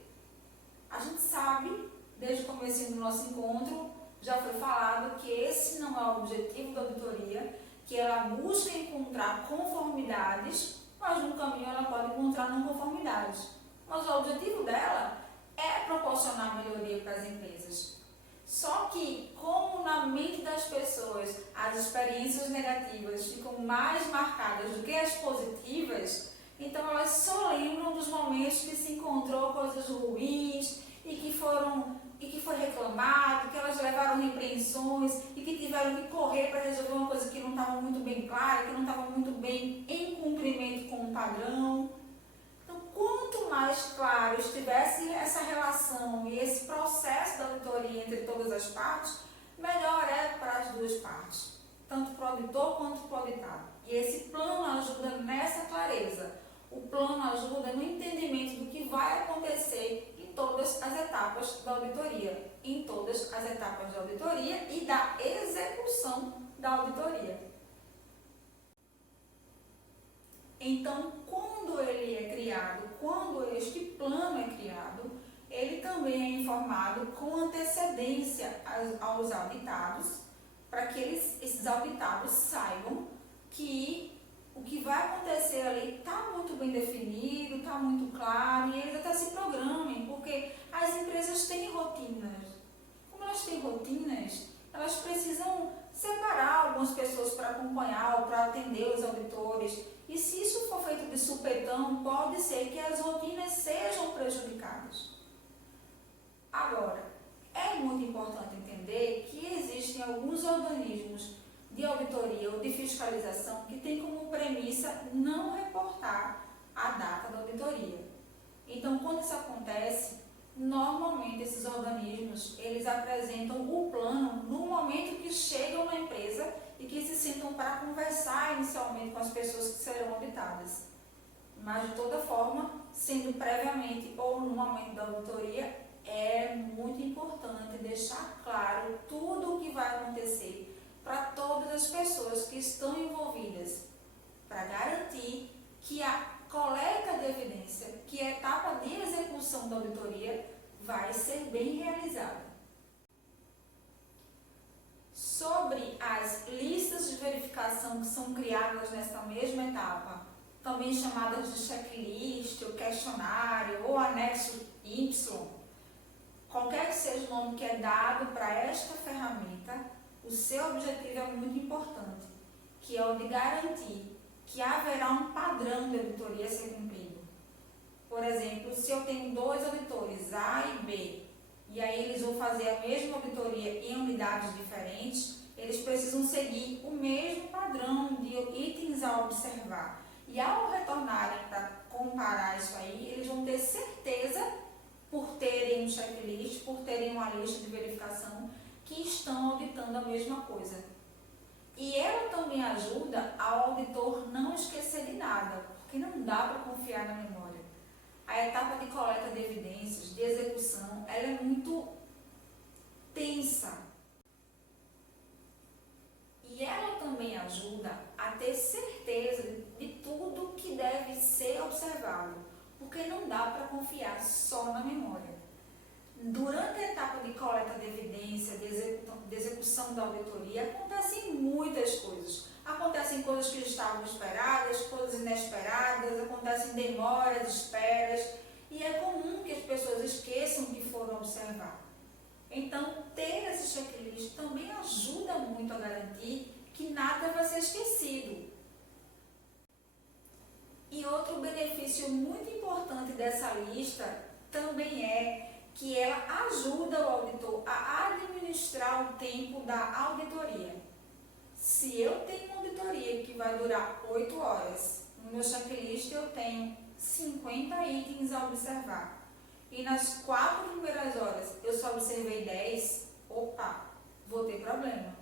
A gente sabe, desde o começo do nosso encontro, já foi falado que esse não é o objetivo da auditoria, que ela busca encontrar conformidades, mas no caminho ela pode encontrar não conformidades. Mas o objetivo dela é proporcionar melhoria para as empresas. Só que, como na mente das pessoas as experiências negativas ficam mais marcadas do que as positivas, então elas só lembram dos momentos que se encontrou coisas ruins e que foi reclamado, que elas levaram repreensões e que tiveram que correr para resolver uma coisa que não estava muito bem clara, que não estava muito bem em cumprimento com o padrão. Então, quanto mais claro estivesse essa relação e esse processo da auditoria entre todas as partes, melhor é para as duas partes, tanto para o auditor quanto para o auditado. E esse plano ajuda nessa clareza. O plano ajuda no entendimento do que vai acontecer em todas as etapas da auditoria, e da execução da auditoria. Então, quando ele é criado, quando este plano é criado, ele também é informado com antecedência aos auditados, para que esses auditados saibam que o que vai acontecer ali está muito bem definido, está muito claro, e eles até se programem, porque as empresas têm rotinas. Como elas têm rotinas, elas precisam separar algumas pessoas para acompanhar ou para atender os auditores. E se isso for feito de supetão, pode ser que as rotinas sejam prejudicadas. Agora, é muito importante entender que existem alguns organismos de auditoria ou de fiscalização que têm como premissa não reportar a data da auditoria. Então, quando isso acontece, normalmente esses organismos, eles apresentam o plano no momento que chegam na empresa e que se sentam para conversar inicialmente com as pessoas que serão auditadas. Mas, de toda forma, sendo previamente ou no momento da auditoria, é muito importante deixar claro tudo o que vai acontecer para todas as pessoas que estão envolvidas, para garantir que a coleta de evidência, que a etapa de execução da auditoria vai ser bem realizada. Sobre as listas de verificação que são criadas nesta mesma etapa, também chamadas de checklist, ou questionário, ou anexo Y, qualquer que seja o nome que é dado para esta ferramenta, o seu objetivo é muito importante, que é o de garantir que haverá um padrão de auditoria a ser cumprido. Por exemplo, se eu tenho 2 auditores, A e B, e aí eles vão fazer a mesma auditoria em unidades diferentes, eles precisam seguir o mesmo padrão de itens a observar. E ao retornarem para comparar isso aí, eles vão ter certeza, por terem um checklist, por terem uma lista de verificação, que estão auditando a mesma coisa. E ela também ajuda ao auditor não esquecer de nada, porque não dá para confiar na memória. A etapa de coleta de evidências, de execução, ela é muito tensa. E ela também ajuda a ter certeza de tudo que deve ser observado, porque não dá para confiar só na memória. Durante a etapa de coleta de evidência, de execução da auditoria, acontecem muitas coisas. Acontecem coisas que estavam esperadas, coisas inesperadas, acontecem demoras, esperas, e é comum que as pessoas esqueçam que foram observar. Então, ter esse checklist também ajuda muito a garantir que nada vai ser esquecido. E outro benefício muito importante dessa lista também é que ela ajuda o auditor a administrar o tempo da auditoria. Se eu tenho uma auditoria que vai durar 8 horas, no meu checklist eu tenho 50 itens a observar, e nas 4 primeiras horas eu só observei 10, opa, vou ter problema.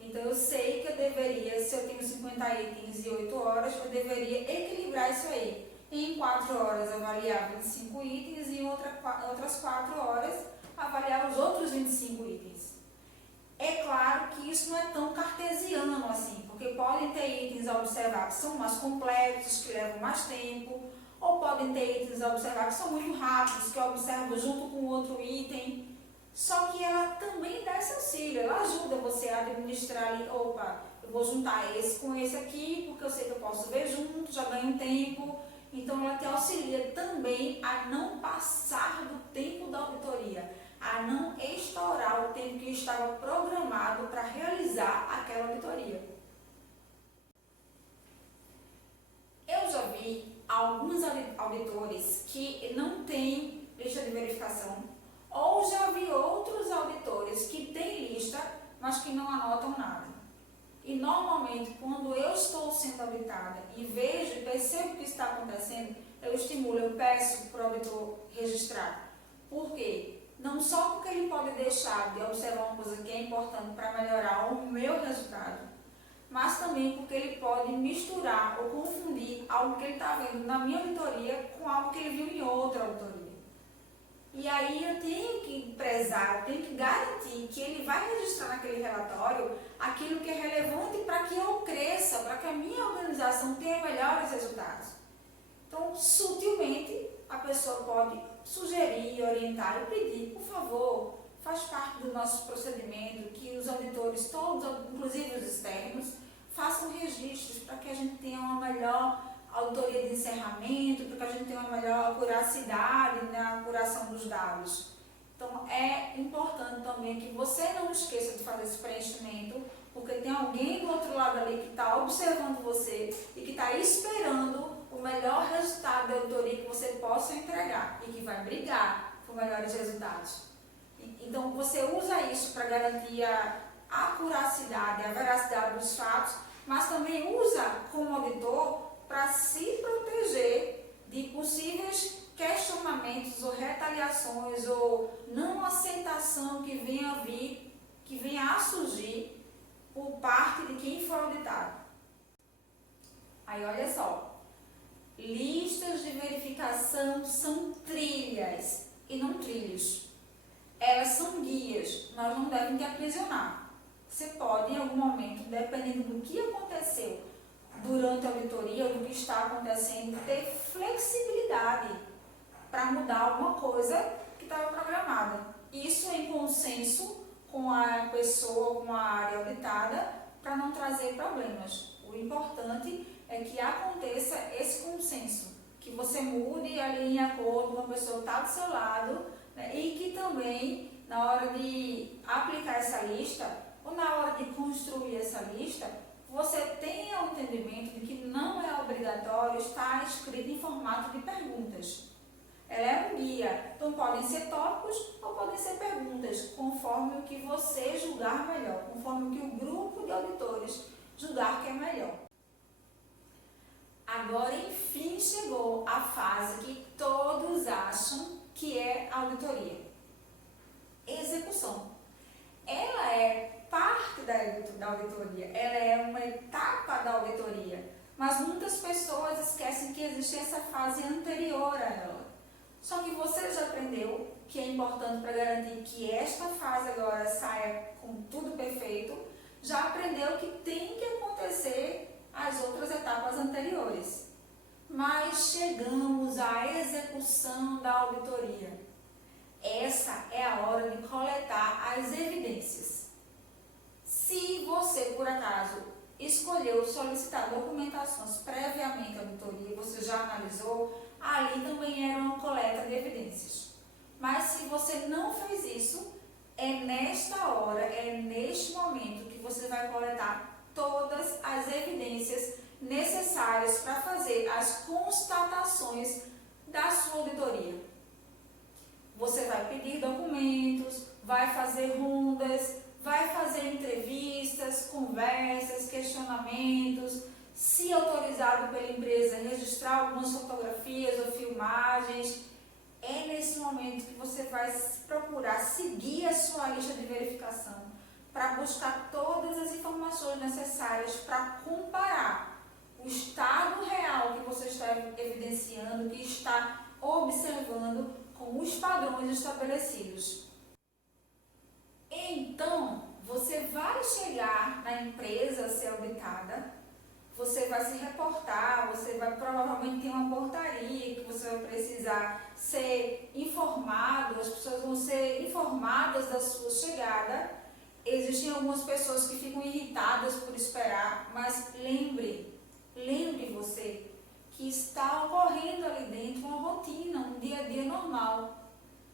Então eu sei que eu deveria, se eu tenho 50 itens e 8 horas, eu deveria equilibrar isso aí. Em 4 horas avaliar 25 itens e em outras 4 horas avaliar os outros 25 itens. É claro que isso não é tão cartesiano assim, porque podem ter itens a observar que são mais complexos, que levam mais tempo, ou podem ter itens a observar que são muito rápidos, que eu observo junto com outro item. Só que ela também dá esse auxílio, ela ajuda você a administrar ali, opa, eu vou juntar esse com esse aqui, porque eu sei que eu posso ver junto, já ganho tempo. Então, ela te auxilia também a não passar do tempo da auditoria, a não estourar o tempo que estava programado para realizar aquela auditoria. Eu já vi alguns auditores que não têm lista de verificação, ou já vi outros auditores que têm lista, mas que não anotam nada. E normalmente, quando eu estou sendo auditada e vejo e percebo o que está acontecendo, eu estimulo, eu peço para o auditor registrar. Por quê? Não só porque ele pode deixar de observar uma coisa que é importante para melhorar o meu resultado, mas também porque ele pode misturar ou confundir algo que ele está vendo na minha auditoria com algo que ele viu em outra auditoria. E aí eu tenho que prezar, eu tenho que garantir que ele vai registrar naquele relatório aquilo que é relevante para que eu cresça, para que a minha organização tenha melhores resultados. Então, sutilmente, a pessoa pode sugerir, orientar e pedir, por favor, faz parte do nosso procedimento que os auditores, todos, inclusive os externos, façam registros para que a gente tenha uma melhor auditoria de encerramento, para que a gente tenha uma melhor acuracidade na apuração dos dados. Então, é importante também que você não esqueça de fazer esse preenchimento, porque tem alguém do outro lado ali que está observando você e que está esperando o melhor resultado da auditoria que você possa entregar e que vai brigar por melhores resultados. Então, você usa isso para garantir a acuracidade, a veracidade dos fatos, mas também usa como auditor para se proteger de possíveis questionamentos ou retaliações ou não aceitação que venha a surgir por parte de quem for auditado. Aí olha só, listas de verificação são trilhas e não trilhos. Elas são guias, nós não devemos te aprisionar. Você pode, em algum momento, dependendo do que aconteceu durante a auditoria ou do que está acontecendo, ter flexibilidade para mudar alguma coisa que estava programada. Isso em consenso com a pessoa, com a área auditada, para não trazer problemas. O importante é que aconteça esse consenso, que você mude ali em acordo com a pessoa que está do seu lado, né, e que também, na hora de aplicar essa lista, ou na hora de construir essa lista, você tenha o entendimento de que não é obrigatório estar escrito em formato de perguntas. Ela é um guia, então podem ser tópicos ou podem ser perguntas, conforme o que você julgar melhor, conforme o que o grupo de auditores julgar que é melhor. Agora, enfim, chegou a fase que todos acham que é auditoria. Execução. Ela é parte da auditoria, ela é uma etapa da auditoria, mas muitas pessoas esquecem que existe essa fase anterior a ela. Só que você já aprendeu que é importante para garantir que esta fase agora saia com tudo perfeito, já aprendeu que tem que acontecer as outras etapas anteriores. Mas chegamos à execução da auditoria. Essa é a hora de coletar as evidências. Se você, por acaso, escolheu solicitar documentações previamente à auditoria, você já analisou, ali também era uma coleta de evidências. Mas se você não fez isso, é nesta hora, é neste momento que você vai coletar todas as evidências necessárias para fazer as constatações da sua auditoria. Você vai pedir documentos, vai fazer rondas, vai fazer entrevistas, conversas, questionamentos, se autorizado pela empresa, registrar algumas fotografias ou filmagens. É nesse momento que você vai procurar seguir a sua lista de verificação para buscar todas as informações necessárias para comparar o estado real que você está evidenciando, que está observando com os padrões estabelecidos. Então, você vai chegar na empresa a ser auditada, você vai se reportar, você vai provavelmente ter uma portaria que você vai precisar ser informado, as pessoas vão ser informadas da sua chegada. Existem algumas pessoas que ficam irritadas por esperar, mas lembre você que está ocorrendo ali dentro uma rotina, um dia a dia normal.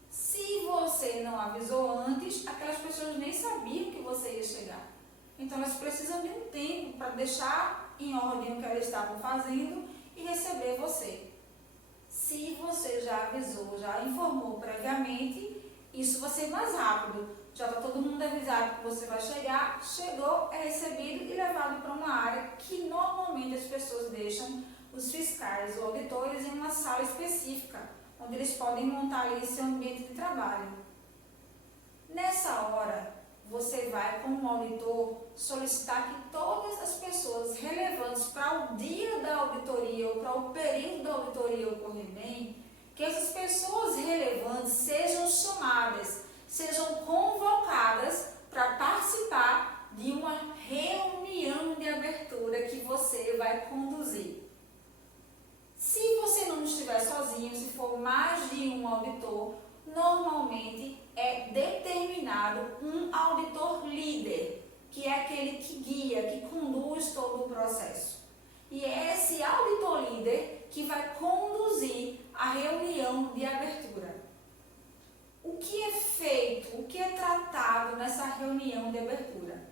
Se você não avisou antes, aquelas pessoas nem sabiam que você ia chegar. Então elas precisam de um tempo para deixar em ordem o que elas estavam fazendo e receber você. Se você já avisou, já informou previamente, isso vai ser mais rápido. Já está todo mundo avisado que você vai chegar, chegou, é recebido e levado para uma área que normalmente as pessoas deixam os fiscais ou auditores em uma sala específica, onde eles podem montar ali seu ambiente de trabalho. Nessa hora, você vai, como auditor, solicitar que todas as pessoas relevantes para o dia da auditoria ou para o período da auditoria ocorrer bem, que essas pessoas relevantes sejam chamadas, sejam convocadas para participar de uma reunião de abertura que você vai conduzir. Se você não estiver sozinho, se for mais de um auditor, normalmente é determinado um auditor líder, que é aquele que guia, que conduz todo o processo. E é esse auditor líder que vai conduzir a reunião de abertura. O que é feito, o que é tratado nessa reunião de abertura?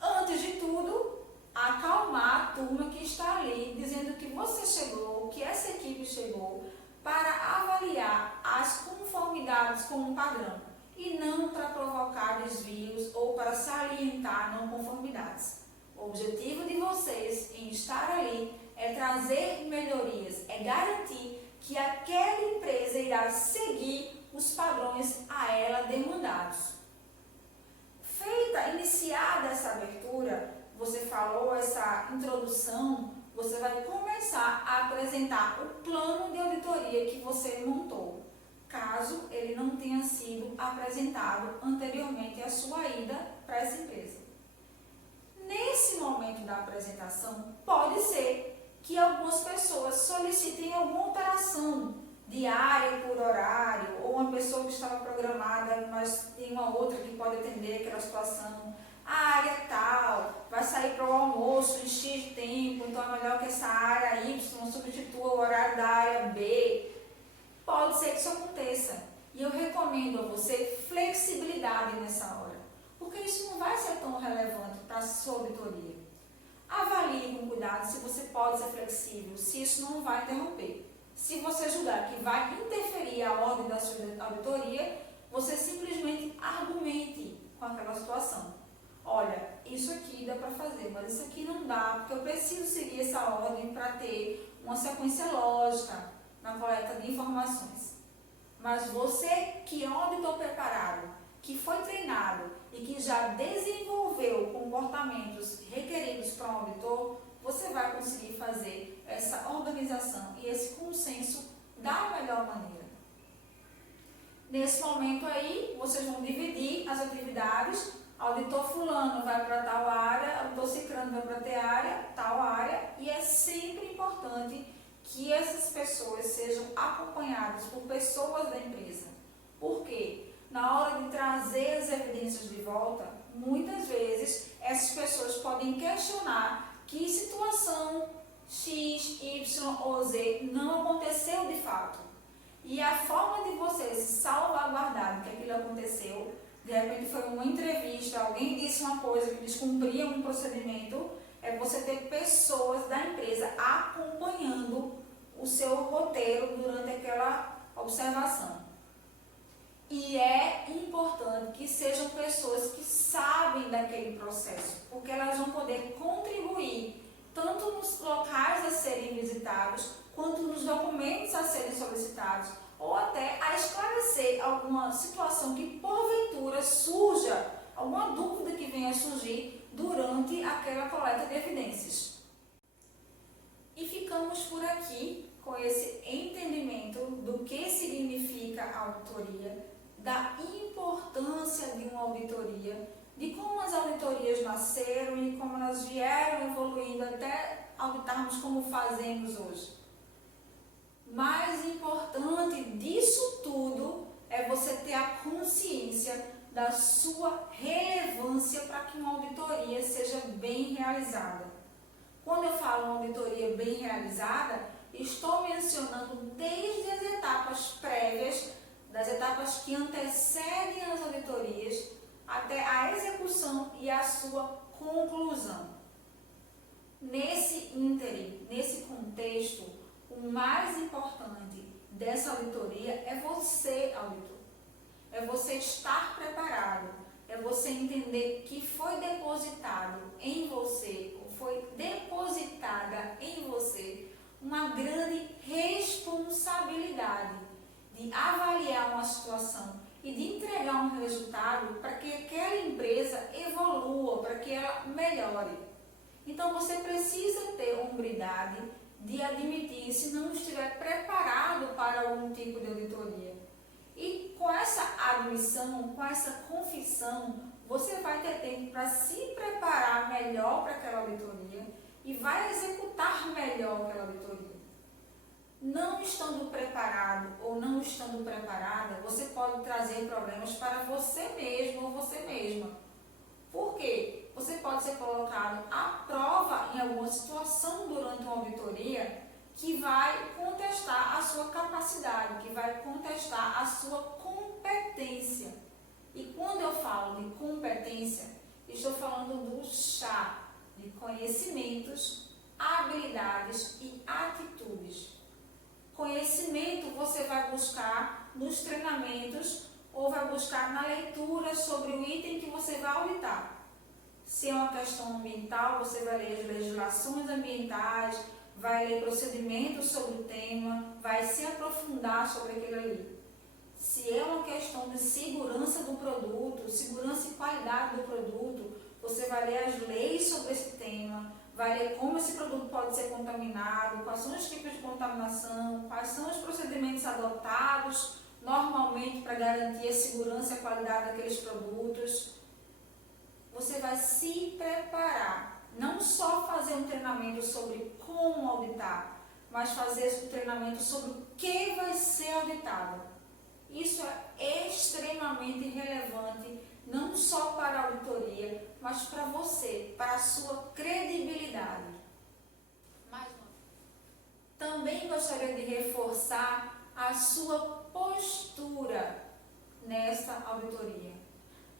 Antes de conformidades. O objetivo de vocês em estar ali é trazer melhorias, é garantir que aquela empresa irá seguir os padrões a ela demandados. Iniciada essa abertura, você falou essa introdução, você vai começar a apresentar o plano de auditoria que você montou, caso ele não tenha sido apresentado anteriormente à sua ida para essa empresa. Nesse momento da apresentação, pode ser que algumas pessoas solicitem alguma alteração de área por horário, ou uma pessoa que estava programada, mas tem uma outra que pode atender aquela situação. A área tal vai sair para o almoço em X de tempo, então é melhor que essa área Y substitua o horário da área B. Pode ser que isso aconteça. E eu recomendo a você flexibilidade nessa hora, porque isso não vai ser tão relevante para a sua auditoria. Avalie com cuidado se você pode ser flexível, se isso não vai interromper. Se você julgar que vai interferir a ordem da sua auditoria, você simplesmente argumente com aquela situação. Olha, isso aqui dá para fazer, mas isso aqui não dá, porque eu preciso seguir essa ordem para ter uma sequência lógica na coleta de informações. Mas você que é um auditor preparado, que foi treinado e que já desenvolveu comportamentos requeridos para um auditor, você vai conseguir fazer essa organização e esse consenso da melhor maneira. Nesse momento aí, vocês vão dividir as atividades. Auditor fulano vai para tal área, auditor ciclano vai para tal área, e é sempre importante que essas pessoas sejam acompanhadas por pessoas da empresa. Por quê? Na hora de trazer as evidências de volta, muitas vezes essas pessoas podem questionar que situação X, Y ou Z não aconteceu de fato. E a forma de vocês salvaguardarem que aquilo aconteceu, de repente foi uma entrevista, alguém disse uma coisa que descumpria um procedimento, é você ter pessoas da empresa acompanhando o seu roteiro durante aquela observação. E é importante que sejam pessoas que sabem daquele processo, porque elas vão poder contribuir tanto nos locais a serem visitados, quanto nos documentos a serem solicitados, ou até a esclarecer alguma situação que porventura surja, alguma dúvida que venha a surgir durante aquela coleta de evidências. E ficamos por aqui com esse entendimento do que significa a auditoria, da importância de uma auditoria, de como as auditorias nasceram e como elas vieram evoluindo até auditarmos como fazemos hoje. Mais importante disso tudo é você ter a consciência da sua relevância para que uma auditoria seja bem realizada. Quando eu falo uma auditoria bem realizada, estou mencionando desde as etapas prévias, das etapas que antecedem as auditorias, até a execução e a sua conclusão. Nesse ínterim, nesse contexto, o mais importante dessa auditoria é você, auditor. É você estar preparado, é você entender que foi depositado em você, ou foi depositada em você, uma grande responsabilidade de avaliar uma situação e de entregar um resultado para que aquela empresa evolua, para que ela melhore. Então você precisa ter hombridade de admitir se não estiver preparado para algum tipo de auditoria. E com essa admissão, com essa confissão, você vai ter tempo para se preparar melhor para aquela auditoria e vai executar melhor aquela auditoria. Não estando preparado ou não estando preparada, você pode trazer problemas para você mesmo ou você mesma. Por quê? Você pode ser colocado à prova em alguma situação durante uma auditoria que vai contestar a sua capacidade, que vai contestar a sua competência. E quando eu falo de competência, estou falando do chá de conhecimentos, habilidades e atitudes. Conhecimento você vai buscar nos treinamentos ou vai buscar na leitura sobre o item que você vai auditar. Se é uma questão ambiental, você vai ler as legislações ambientais, vai ler procedimentos sobre o tema, vai se aprofundar sobre aquilo ali. Se é uma questão de segurança do produto, segurança e qualidade do produto, você vai ler as leis sobre esse tema, vai ler como esse produto pode ser contaminado, quais são os tipos de contaminação, quais são os procedimentos adotados normalmente para garantir a segurança e a qualidade daqueles produtos. Você vai se preparar, não só fazer um treinamento sobre como auditar, mas fazer um treinamento sobre o que vai ser auditado. Isso é extremamente relevante, não só para a auditoria, mas para você, para a sua credibilidade. Mais uma vez. Também gostaria de reforçar a sua postura nesta auditoria.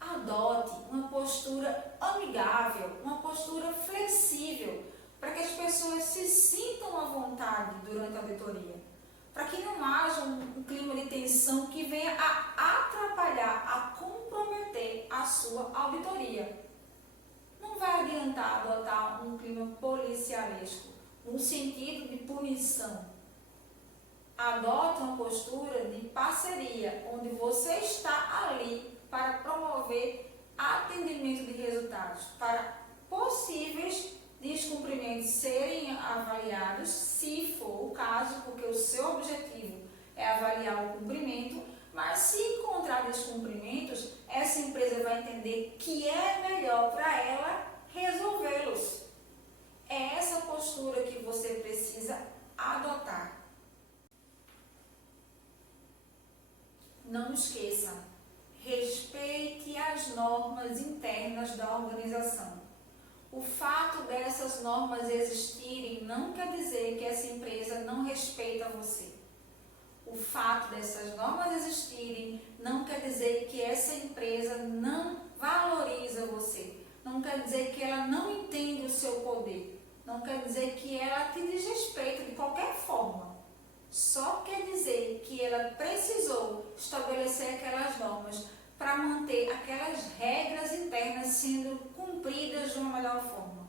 Adote uma postura amigável, uma postura flexível, para que as pessoas se sintam à vontade durante a auditoria. Para que não haja um clima de tensão que venha a atrapalhar, a comprometer a sua auditoria. Não vai adiantar adotar um clima policialesco, no sentido de punição. Adote uma postura de parceria, onde você está ali para promover atendimento de resultados, para possíveis descumprimentos serem avaliados, se for o caso, porque o seu objetivo é avaliar o cumprimento, mas se encontrar descumprimentos, essa empresa vai entender que é melhor para ela resolvê-los. É essa postura que você precisa adotar. Não esqueça, respeite as normas internas da organização. O fato dessas normas existirem não quer dizer que essa empresa não respeita você. O fato dessas normas existirem não quer dizer que essa empresa não valoriza você. Não quer dizer que ela não entende o seu poder. Não quer dizer que ela te desrespeita de qualquer forma. Só quer dizer que ela precisou estabelecer aquelas normas para manter aquelas regras internas sendo cumpridas de uma melhor forma.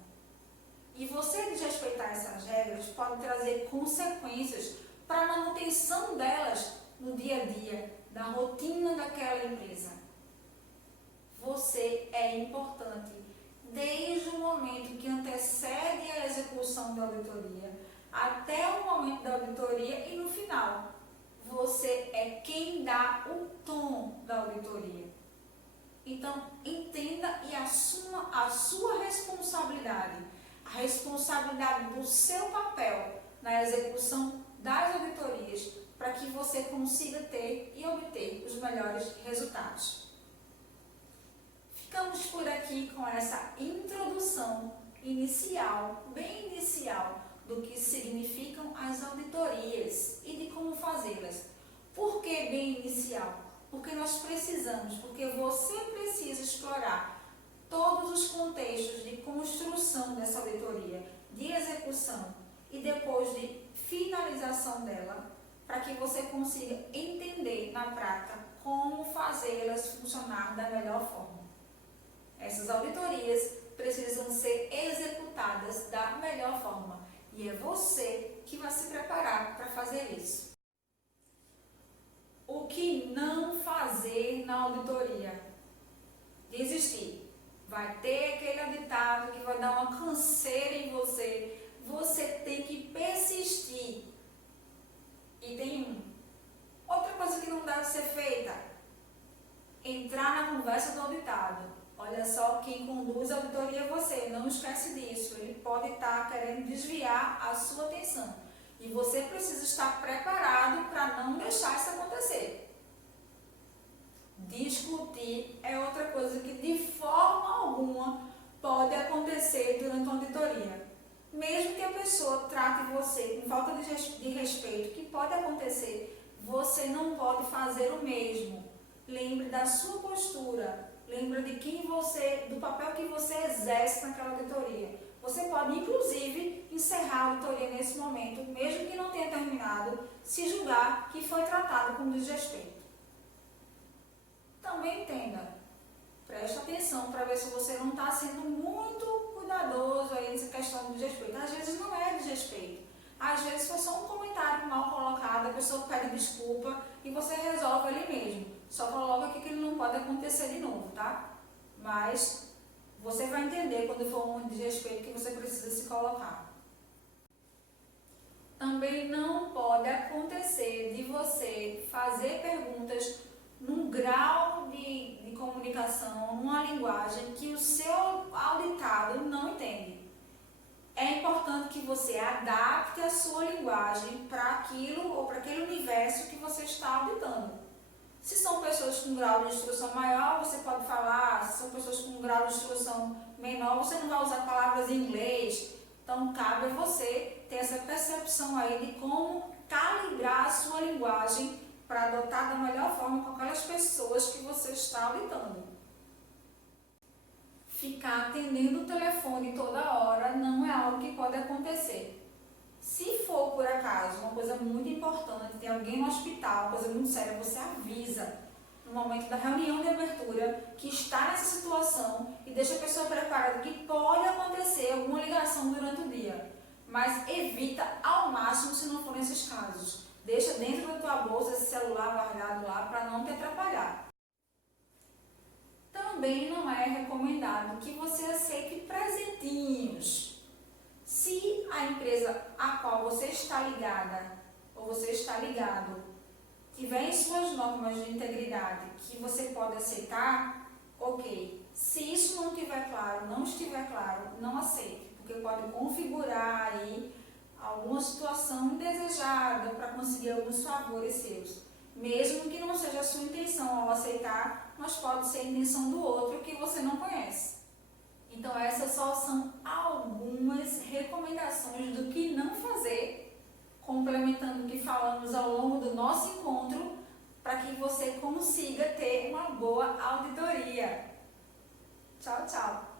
E você desrespeitar essas regras pode trazer consequências para a manutenção delas no dia a dia, da rotina daquela empresa. Você é importante desde o momento que antecede a execução da auditoria até o momento da auditoria e no final. Você é quem dá o tom da auditoria. Então, entenda e assuma a sua responsabilidade, a responsabilidade do seu papel na execução das auditorias, para que você consiga ter e obter os melhores resultados. Ficamos por aqui com essa introdução inicial, bem inicial, do que significam as auditorias e de como fazê-las. Por que bem inicial? Porque nós precisamos, porque você precisa explorar todos os contextos de construção dessa auditoria, de execução e depois de finalização dela, para que você consiga entender na prática como fazê-las funcionar da melhor forma. Essas auditorias precisam ser executadas da melhor forma. E é você que vai se preparar para fazer isso. O que não fazer na auditoria? Desistir. Vai ter aquele auditado que vai dar uma canseira em você. Você tem que persistir. E tem outra coisa que não deve ser feita. Entrar na conversa do auditado. Olha só, quem conduz a auditoria é você, não esquece disso. Ele pode estar querendo desviar a sua atenção. E você precisa estar preparado para não deixar isso acontecer. Discutir é outra coisa que de forma alguma pode acontecer durante uma auditoria. Mesmo que a pessoa trate você com falta de respeito, que pode acontecer, você não pode fazer o mesmo. Lembre da sua postura. Lembra de do papel que você exerce naquela auditoria. Você pode, inclusive, encerrar a auditoria nesse momento, mesmo que não tenha terminado, se julgar que foi tratado com desrespeito. Também entenda, Preste atenção para ver se você não está sendo muito cuidadoso aí nessa questão do desrespeito. Às vezes não é desrespeito. Às vezes foi só um comentário mal colocado, a pessoa pede desculpa e você resolve ali mesmo. Só coloca aqui que ele não pode acontecer de novo, tá? Mas você vai entender quando for um desrespeito que você precisa se colocar. Também não pode acontecer de você fazer perguntas num grau de comunicação, numa linguagem que o seu auditado não entende. É importante que você adapte a sua linguagem para aquilo ou para aquele universo que você está auditando. Se são pessoas com grau de instrução maior, você pode falar. Se são pessoas com grau de instrução menor, você não vai usar palavras em inglês. Então, cabe a você ter essa percepção aí de como calibrar a sua linguagem para adotar da melhor forma com aquelas pessoas que você está auditando. Ficar atendendo o telefone toda hora não é algo que pode acontecer. Se for por acaso uma coisa muito importante, tem alguém no hospital, coisa muito séria, você avisa no momento da reunião de abertura que está nessa situação e deixa a pessoa preparada que pode acontecer alguma ligação durante o dia. Mas evita ao máximo se não for nesses casos. Deixa dentro da tua bolsa esse celular guardado lá para não te atrapalhar. Também não é recomendado que você aceite presentinhos. Se a empresa a qual você está ligada ou você está ligado tiver em suas normas de integridade que você pode aceitar, ok. Se isso não estiver claro, não aceite, porque pode configurar aí alguma situação indesejada para conseguir alguns favores seus. Mesmo que não seja a sua intenção ao aceitar, mas pode ser a intenção do outro que você não conhece. Então essas só são algumas recomendações do que não fazer, complementando o que falamos ao longo do nosso encontro, para que você consiga ter uma boa auditoria. Tchau, tchau!